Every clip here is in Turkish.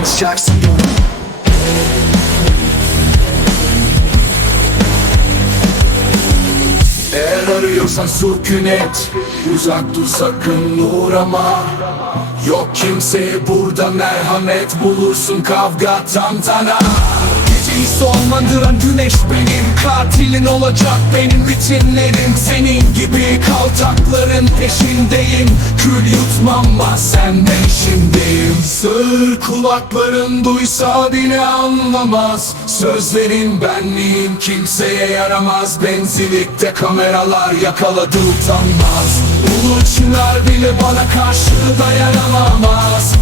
Thomas Jackson Eğer arıyorsan sükun et Uzak dur sakın uğrama. Yok kimseye burada merhamet Bulursun kavga tantana Geceyi sonlandıran güneş benim. Katilin olacak benim ritimlerim Senin gibi kaltakların peşindeyim. Kül yutmam senden şimdiyim. Sığır kulakların duysa beni anlamaz. Sözlerin benliğim kimseye yaramaz. Benzinlikte kameralar yakaladı utanmaz. Ulu çınar bile bana karşı dayanamaz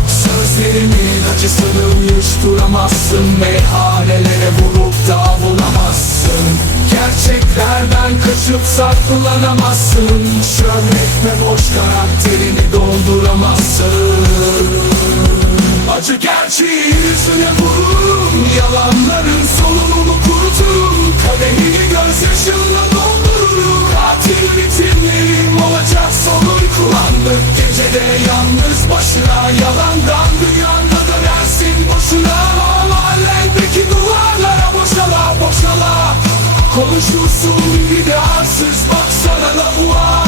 Sözlerimin acısını uyuşturamazsın. Meyhanelere vurup da bulamazsın. Gerçeklerden kaçıp saklanamazsın. Şöhret ve boş karakterini dolduramazsın. Acı gerçeği yüzüne vururum. Yalanların sonunu kuruturum. Kadehini gözyaşımla doldururum. Katil ritimlerim olacak son uykulandık Gecede yalnız başına yalandan Dünyanda da dersin boşuna. Mahalledeki duvarlara boşala boşala. Konuşursun bir de arsız baksana lavuğa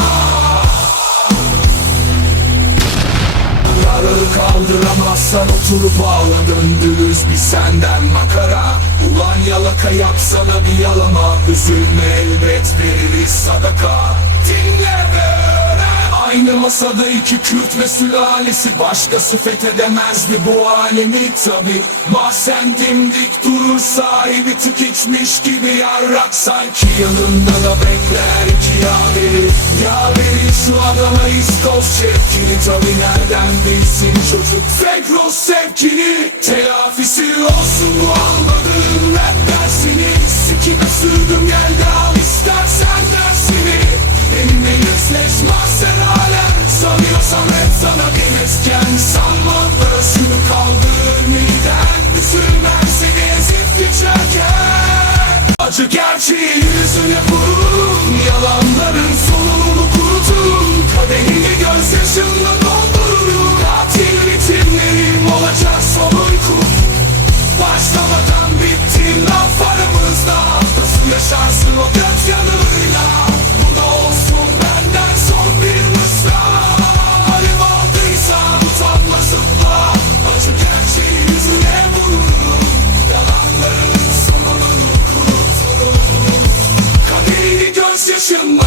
Yaralı kaldıramazsan oturup ağla döndürürüz bir senden makara. Ulan yalaka yapsana bir yalama Üzülme elbet veririz sadaka. Dinle öğren Aynı masada iki Kürt ve sülalesi. Başkası fethedemezdi bu alemi? Tabi Mahzen dimdik durur sahibi tık içmiş gibi yarrak. Sanki yanında da bekler iki yaveri. Yaveri şu adama iskoz şevkini Tabi nereden bilsin çocuk? Fekros sevkini Telafisi olsun bu almadığın Sanıyorsam hep sana denizken Sanma özgür kaldır miden Üzülmem seni ezip geçerken? Acı gerçeği yüzüne vururum Розтішимо